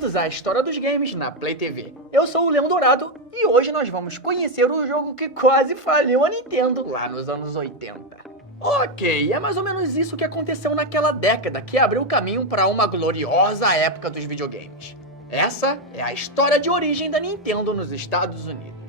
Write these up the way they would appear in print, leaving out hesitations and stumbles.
bem-vindos à História dos Games na Play TV. Eu sou o Leão Dourado e hoje nós vamos conhecer o jogo que quase faliu a Nintendo lá nos anos 80. Ok, é mais ou menos isso que aconteceu naquela década que abriu o caminho para uma gloriosa época dos videogames. Essa é a história de origem da Nintendo nos Estados Unidos.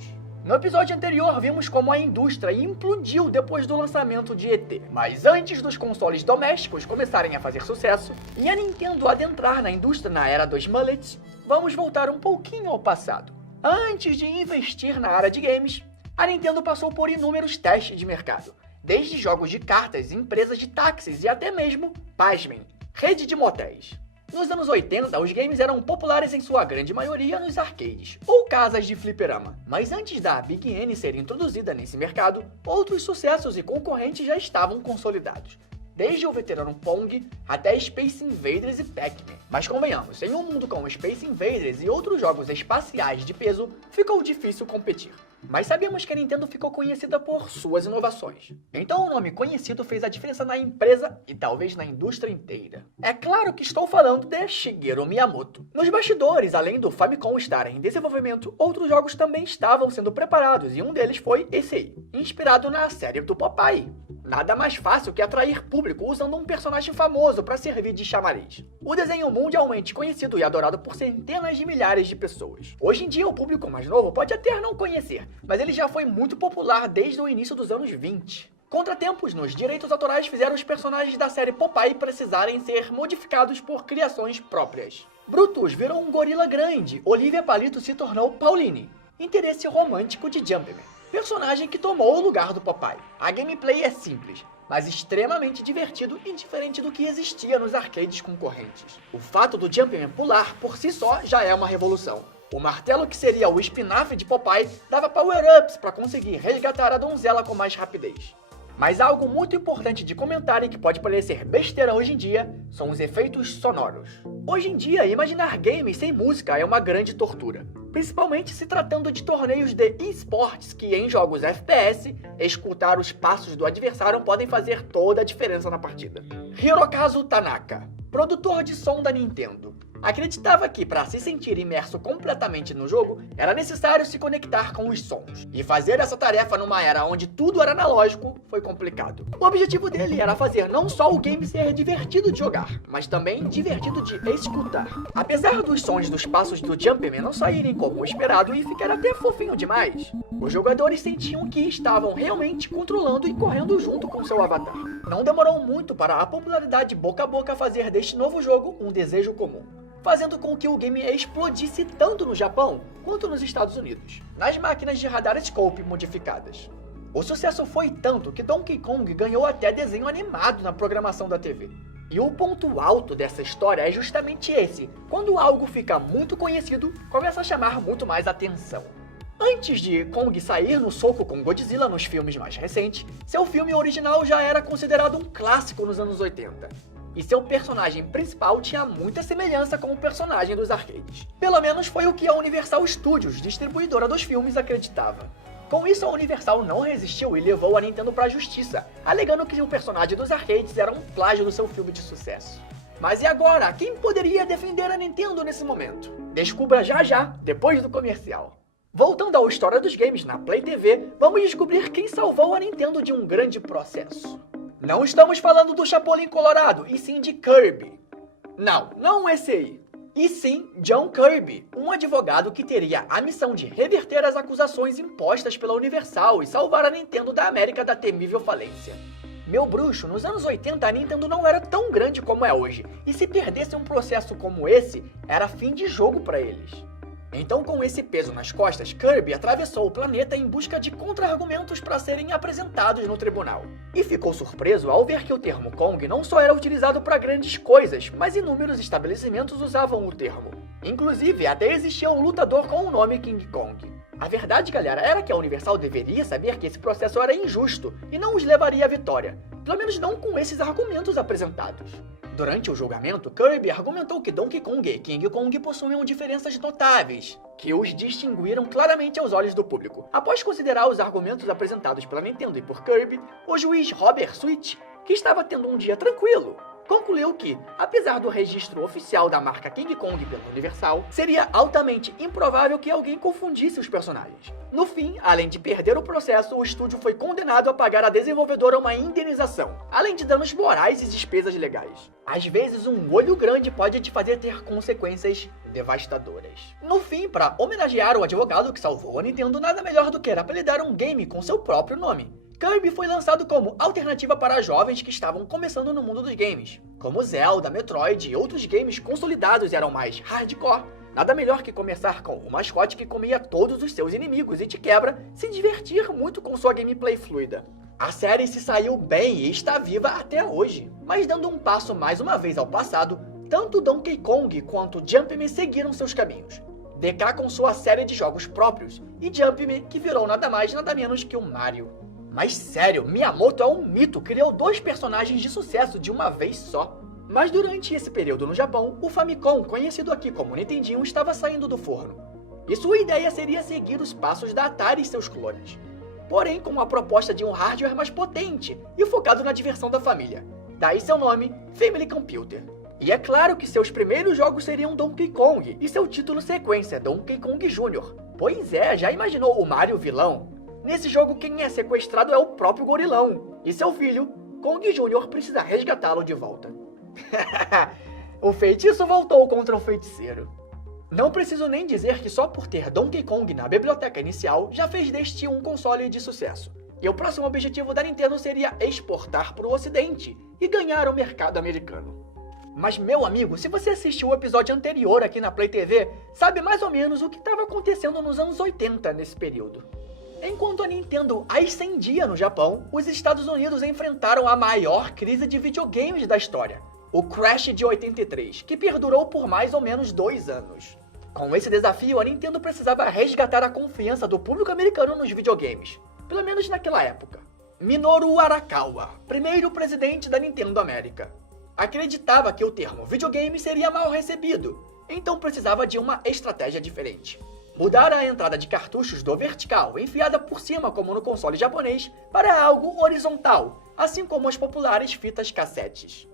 No episódio anterior, vimos como a indústria implodiu depois do lançamento de ET. Mas antes dos consoles domésticos começarem a fazer sucesso e a Nintendo adentrar na indústria na era dos mullets, vamos voltar um pouquinho ao passado. Antes de investir na área de games, a Nintendo passou por inúmeros testes de mercado, desde jogos de cartas, empresas de táxis e até mesmo, pasmem, rede de motéis. Nos anos 80, os games eram populares em sua grande maioria nos arcades, ou casas de fliperama. Mas antes da Big N ser introduzida nesse mercado, outros sucessos e concorrentes já estavam consolidados. Desde o veterano Pong até Space Invaders e Pac-Man. Mas convenhamos, em um mundo com Space Invaders e outros jogos espaciais de peso, ficou difícil competir. Mas sabemos que a Nintendo ficou conhecida por suas inovações. Então o nome conhecido fez a diferença na empresa e talvez na indústria inteira. É claro que estou falando de Shigeru Miyamoto. Nos bastidores, além do Famicom estar em desenvolvimento, outros jogos também estavam sendo preparados e um deles foi esse aí, inspirado na série do Popeye. Nada mais fácil que atrair público usando um personagem famoso para servir de chamariz. O desenho mundialmente conhecido e adorado por centenas de milhares de pessoas. Hoje em dia o público mais novo pode até não conhecer, mas ele já foi muito popular desde o início dos anos 20. Contratempos nos direitos autorais fizeram os personagens da série Popeye precisarem ser modificados por criações próprias. Brutus virou um gorila grande, Olivia Palito se tornou Pauline, interesse romântico de Jumpman, personagem que tomou o lugar do Popeye. A gameplay é simples, mas extremamente divertido e diferente do que existia nos arcades concorrentes. O fato do Jumpman pular por si só já é uma revolução. O martelo, que seria o espinafre de Popeye, dava power-ups para conseguir resgatar a donzela com mais rapidez. Mas algo muito importante de comentar e que pode parecer besteira hoje em dia são os efeitos sonoros. Hoje em dia, imaginar games sem música é uma grande tortura. Principalmente se tratando de torneios de esportes que em jogos FPS, escutar os passos do adversário podem fazer toda a diferença na partida. Hirokazu Tanaka, produtor de som da Nintendo, acreditava que para se sentir imerso completamente no jogo, era necessário se conectar com os sons. E fazer essa tarefa numa era onde tudo era analógico foi complicado. O objetivo dele era fazer não só o game ser divertido de jogar, mas também divertido de escutar. Apesar dos sons dos passos do Jumpman não saírem como esperado e ficar até fofinho demais, os jogadores sentiam que estavam realmente controlando e correndo junto com seu avatar. Não demorou muito para a popularidade boca a boca fazer deste novo jogo um desejo comum, fazendo com que o game explodisse tanto no Japão quanto nos Estados Unidos, nas máquinas de radar scope modificadas. O sucesso foi tanto que Donkey Kong ganhou até desenho animado na programação da TV. E o ponto alto dessa história é justamente esse: quando algo fica muito conhecido, começa a chamar muito mais atenção. Antes de Kong sair no soco com Godzilla nos filmes mais recentes, seu filme original já era considerado um clássico nos anos 80. E seu personagem principal tinha muita semelhança com o personagem dos arcades. Pelo menos foi o que a Universal Studios, distribuidora dos filmes, acreditava. Com isso, a Universal não resistiu e levou a Nintendo para a justiça, alegando que o personagem dos arcades era um plágio do seu filme de sucesso. Mas e agora? Quem poderia defender a Nintendo nesse momento? Descubra já já, depois do comercial. Voltando à história dos games na Play TV, vamos descobrir quem salvou a Nintendo de um grande processo. Não estamos falando do Chapolin Colorado, e sim de Kirby. Não esse aí. E sim, John Kirby, um advogado que teria a missão de reverter as acusações impostas pela Universal e salvar a Nintendo da América da temível falência. Meu bruxo, nos anos 80 a Nintendo não era tão grande como é hoje, e se perdesse um processo como esse, era fim de jogo para eles. Então, com esse peso nas costas, Kirby atravessou o planeta em busca de contra-argumentos para serem apresentados no tribunal. E ficou surpreso ao ver que o termo Kong não só era utilizado para grandes coisas, mas inúmeros estabelecimentos usavam o termo. Inclusive, até existia um lutador com o nome King Kong. A verdade, galera, era que a Universal deveria saber que esse processo era injusto e não os levaria à vitória, pelo menos não com esses argumentos apresentados. Durante o julgamento, Kirby argumentou que Donkey Kong e King Kong possuíam diferenças notáveis, que os distinguiram claramente aos olhos do público. Após considerar os argumentos apresentados pela Nintendo e por Kirby, o juiz Robert Sweet, que estava tendo um dia tranquilo, concluiu que, apesar do registro oficial da marca King Kong pela Universal, seria altamente improvável que alguém confundisse os personagens. No fim, além de perder o processo, o estúdio foi condenado a pagar à desenvolvedora uma indenização, além de danos morais e despesas legais. Às vezes, um olho grande pode te fazer ter consequências devastadoras. No fim, para homenagear o advogado que salvou a Nintendo, nada melhor do que apelidar um game com seu próprio nome. Kirby foi lançado como alternativa para jovens que estavam começando no mundo dos games. Como Zelda, Metroid e outros games consolidados eram mais hardcore, nada melhor que começar com o mascote que comia todos os seus inimigos e te quebra, se divertir muito com sua gameplay fluida. A série se saiu bem e está viva até hoje, mas dando um passo mais uma vez ao passado, tanto Donkey Kong quanto Jumpman seguiram seus caminhos. DK com sua série de jogos próprios e Jumpman que virou nada mais nada menos que o Mario. Mas sério, Miyamoto é um mito, criou 2 personagens de sucesso de uma vez só. Mas durante esse período no Japão, o Famicom, conhecido aqui como Nintendinho, estava saindo do forno. E sua ideia seria seguir os passos da Atari e seus clones. Porém, com uma proposta de um hardware mais potente e focado na diversão da família. Daí seu nome, Family Computer. E é claro que seus primeiros jogos seriam Donkey Kong e seu título sequência, Donkey Kong Jr. Pois é, já imaginou o Mario vilão? Nesse jogo, quem é sequestrado é o próprio gorilão, e seu filho, Kong Jr., precisa resgatá-lo de volta. O feitiço voltou contra o feiticeiro. Não preciso nem dizer que só por ter Donkey Kong na biblioteca inicial já fez deste um console de sucesso. E o próximo objetivo da Nintendo seria exportar para o ocidente e ganhar o mercado americano. Mas meu amigo, se você assistiu o episódio anterior aqui na Play TV, sabe mais ou menos o que estava acontecendo nos anos 80 nesse período. Enquanto a Nintendo ascendia no Japão, os Estados Unidos enfrentaram a maior crise de videogames da história, o Crash de 83, que perdurou por mais ou menos 2 anos. Com esse desafio, a Nintendo precisava resgatar a confiança do público americano nos videogames, pelo menos naquela época. Minoru Arakawa, primeiro presidente da Nintendo América, acreditava que o termo videogame seria mal recebido, então precisava de uma estratégia diferente. Mudar a entrada de cartuchos do vertical, enfiada por cima como no console japonês, para algo horizontal, assim como as populares fitas cassetes.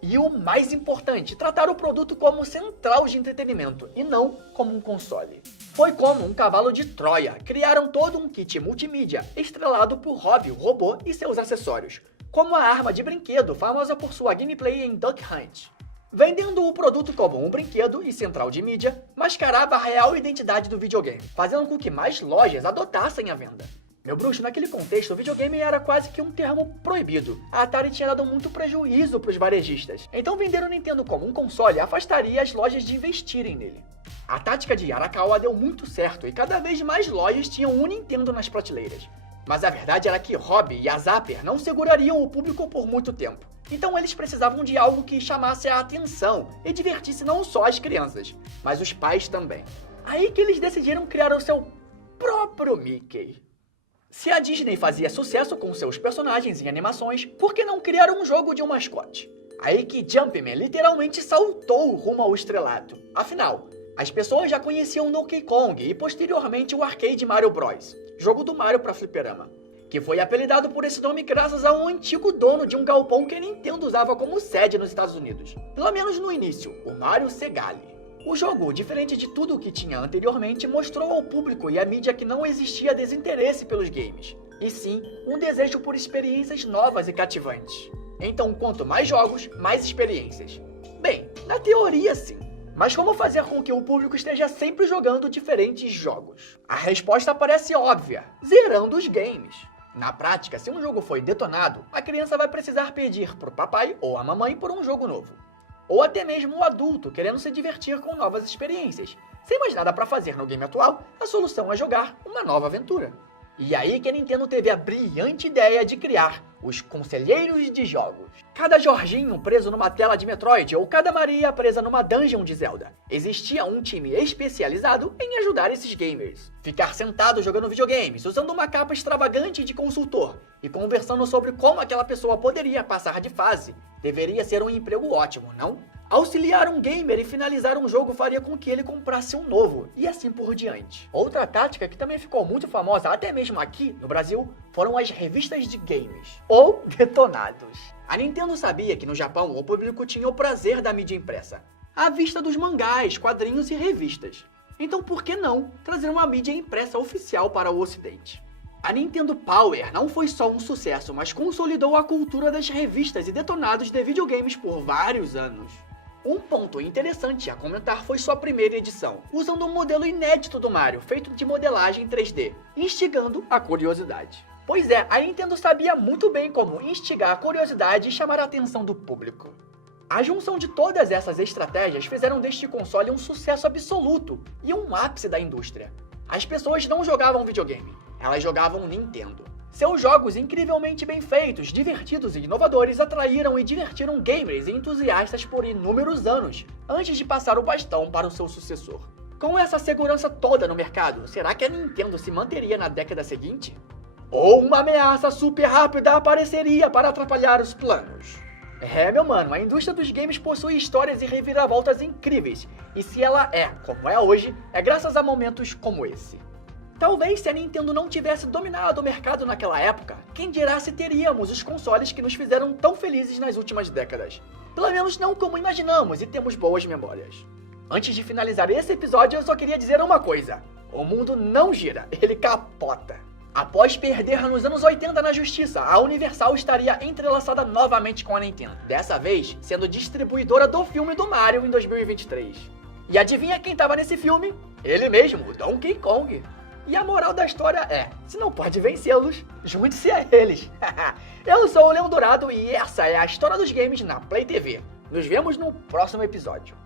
E o mais importante, tratar o produto como central de entretenimento e não como um console. Foi como um cavalo de Troia, criaram todo um kit multimídia, estrelado por Robbie, o robô e seus acessórios, como a arma de brinquedo famosa por sua gameplay em Duck Hunt. Vendendo o produto como um brinquedo e central de mídia, mascarava a real identidade do videogame, fazendo com que mais lojas adotassem a venda. Meu bruxo, naquele contexto, o videogame era quase que um termo proibido. A Atari tinha dado muito prejuízo para os varejistas, então vender o Nintendo como um console afastaria as lojas de investirem nele. A tática de Arakawa deu muito certo e cada vez mais lojas tinham um Nintendo nas prateleiras. Mas a verdade era que Robbie e a Zapper não segurariam o público por muito tempo. Então eles precisavam de algo que chamasse a atenção e divertisse não só as crianças, mas os pais também. Aí que eles decidiram criar o seu próprio Mickey. Se a Disney fazia sucesso com seus personagens em animações, por que não criar um jogo de um mascote? Aí que Jumpman literalmente saltou rumo ao estrelato. Afinal, as pessoas já conheciam Donkey Kong e posteriormente o arcade Mario Bros, jogo do Mario para fliperama, que foi apelidado por esse nome graças a um antigo dono de um galpão que a Nintendo usava como sede nos Estados Unidos. Pelo menos no início, o Mario Segale. O jogo, diferente de tudo o que tinha anteriormente, mostrou ao público e à mídia que não existia desinteresse pelos games, e sim um desejo por experiências novas e cativantes. Então, quanto mais jogos, mais experiências. Bem, na teoria sim. Mas como fazer com que o público esteja sempre jogando diferentes jogos? A resposta parece óbvia: zerando os games. Na prática, se um jogo foi detonado, a criança vai precisar pedir pro papai ou a mamãe por um jogo novo. Ou até mesmo o adulto querendo se divertir com novas experiências. Sem mais nada para fazer no game atual, a solução é jogar uma nova aventura. E aí que a Nintendo teve a brilhante ideia de criar os Conselheiros de Jogos. Cada Jorginho preso numa tela de Metroid ou cada Maria presa numa dungeon de Zelda. Existia um time especializado em ajudar esses gamers. Ficar sentado jogando videogames, usando uma capa extravagante de consultor e conversando sobre como aquela pessoa poderia passar de fase, deveria ser um emprego ótimo, não? Auxiliar um gamer e finalizar um jogo faria com que ele comprasse um novo, e assim por diante. Outra tática que também ficou muito famosa, até mesmo aqui no Brasil, foram as revistas de games, ou detonados. A Nintendo sabia que no Japão o público tinha o prazer da mídia impressa, à vista dos mangás, quadrinhos e revistas. Então por que não trazer uma mídia impressa oficial para o Ocidente? A Nintendo Power não foi só um sucesso, mas consolidou a cultura das revistas e detonados de videogames por vários anos. Um ponto interessante a comentar foi sua primeira edição, usando um modelo inédito do Mario, feito de modelagem 3D, instigando a curiosidade. Pois é, a Nintendo sabia muito bem como instigar a curiosidade e chamar a atenção do público. A junção de todas essas estratégias fizeram deste console um sucesso absoluto e um ápice da indústria. As pessoas não jogavam videogame, elas jogavam Nintendo. Seus jogos incrivelmente bem feitos, divertidos e inovadores atraíram e divertiram gamers e entusiastas por inúmeros anos, antes de passar o bastão para o seu sucessor. Com essa segurança toda no mercado, será que a Nintendo se manteria na década seguinte? Ou uma ameaça super rápida apareceria para atrapalhar os planos? Meu mano, a indústria dos games possui histórias e reviravoltas incríveis, e se ela é como é hoje, é graças a momentos como esse. Talvez se a Nintendo não tivesse dominado o mercado naquela época, quem dirá se teríamos os consoles que nos fizeram tão felizes nas últimas décadas. Pelo menos não como imaginamos e temos boas memórias. Antes de finalizar esse episódio, eu só queria dizer uma coisa: o mundo não gira, ele capota. Após perder nos anos 80 na justiça, a Universal estaria entrelaçada novamente com a Nintendo, dessa vez sendo distribuidora do filme do Mario em 2023. E adivinha quem estava nesse filme? Ele mesmo, o Donkey Kong. E a moral da história é, se não pode vencê-los, junte-se a eles. Eu sou o Leão Dourado e essa é a história dos games na Play TV. Nos vemos no próximo episódio.